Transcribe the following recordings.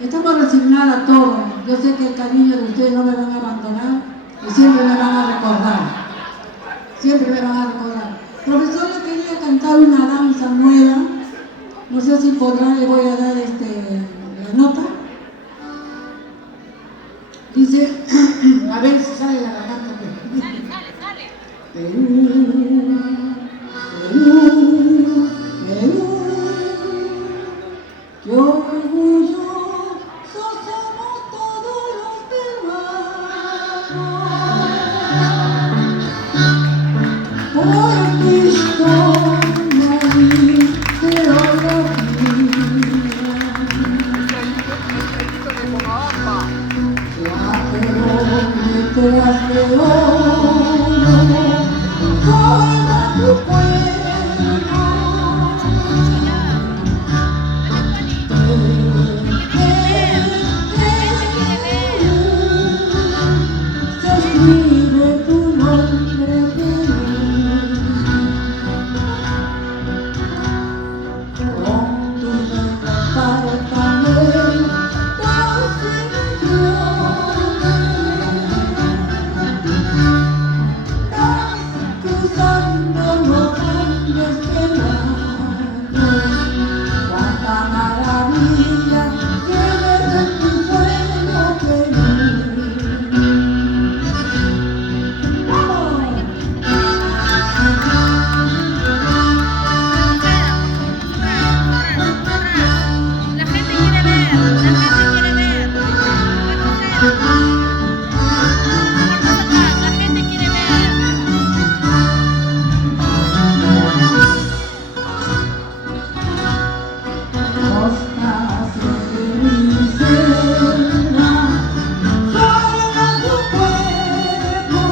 Estamos resignadas a todos. Yo sé que el cariño de ustedes no me van a abandonar y siempre me van a recordar. Siempre me van a recordar. Profesor, yo quería cantar una danza nueva. No sé si podrá, le voy a dar la nota. Dice, a ver si sale la garganta. Sale. Perú, Perú, Perú, qué orgullo somos todos los peruanos. Por mi historia y teología, de oro, forma tu pueblo. Se escribe tu nombre, con tu nombre también, cruzando los Andes peruanos. Cuánta maravilla tienes en tu sueño, Perú. ¡Vamos! La gente quiere ver. La gente quiere ver. Costas de mi selva, forma tu cuerpo.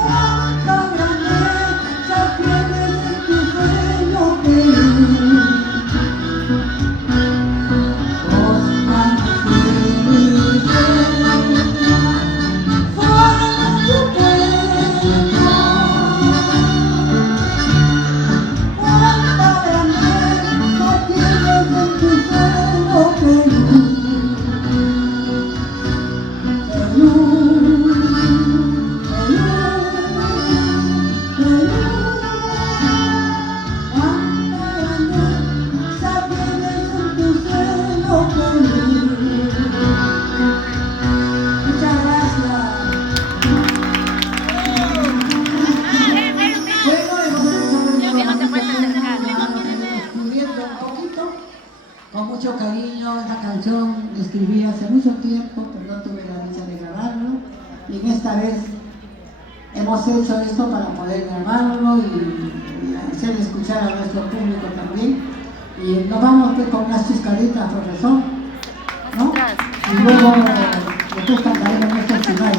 Cuánta grandeza tienes en tu sueño, Perú. Costas de mi selva, forma tu cuerpo. Cuánta grandeza tienes en tu sueño, Perú. Perú, cuánta grandeza tienes en tu sueño, Perú. Muchas gracias. Creo que no te puedes acercar. Escribiendo un poquito, con mucho cariño. Esta canción la escribí hace mucho tiempo, pero no tuve la dicha de grabarlo. Y en esta vez hemos hecho esto para poder grabarlo y hacer escuchar a nuestro público también. Y nos vamos pues con unas chuscaditas, profesor, ¿no? Y luego después cantaremos nuestros finales.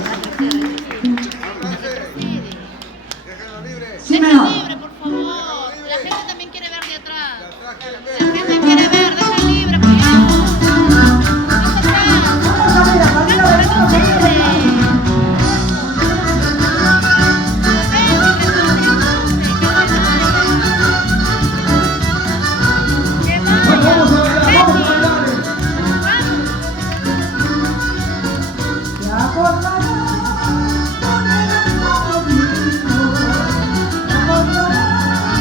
Sí, Deja menor. libre, por favor. La gente también quiere ver de atrás. La gente quiere ver, deja libre, por favor. Vamos a ver, a partir de ahora, vamos a ver. Te acordarás con el amor mío, te acordarás con el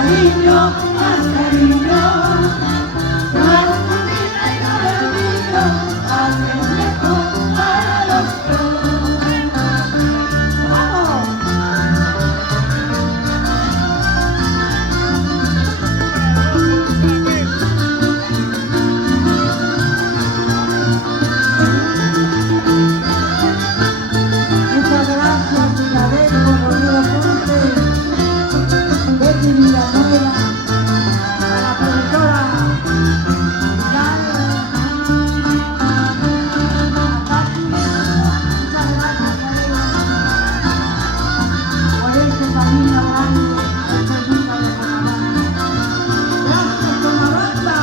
cariño, más cariño. Más unida y no lo olvido, hazme mejor para los dos. ¡Vamos! Muchas gracias, Filadelfo, Rodrigo Ponce, Betty Villanueva, a la profesora Pilar, a Tati. Muchas gracias, por este camino grande, este día de Bucaramanga. Gracias, Tomaranda.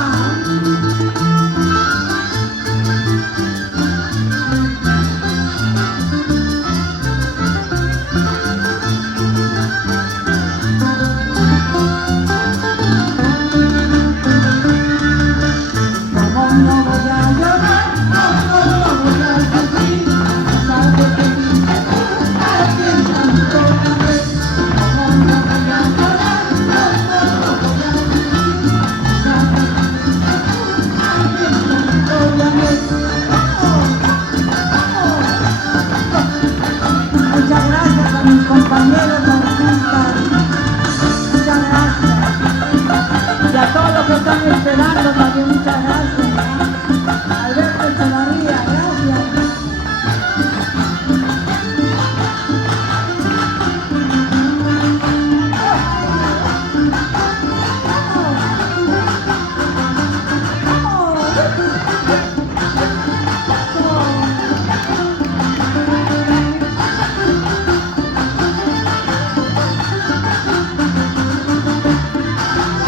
Como no voy a llorar, como no voy a sufrir, sabes que vine para que tanto amé. Como no voy a llorar, como no voy a sufrir, sabes que vine para que tanto amé. ¡Vamos! ¡Vamos! Muchas gracias a mis compañeros artistas. Muchas gracias. Y a todos los que están esperando también, muchas gracias. Alberto Echevarría, gracias.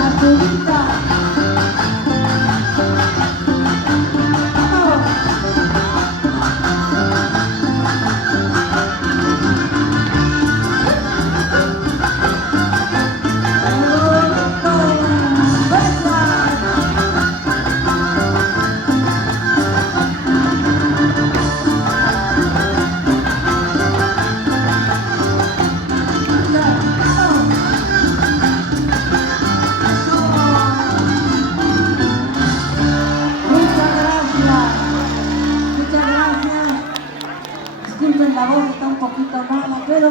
Arturita. Muchas gracias. Disculpen, la voz está un poquito mala, pero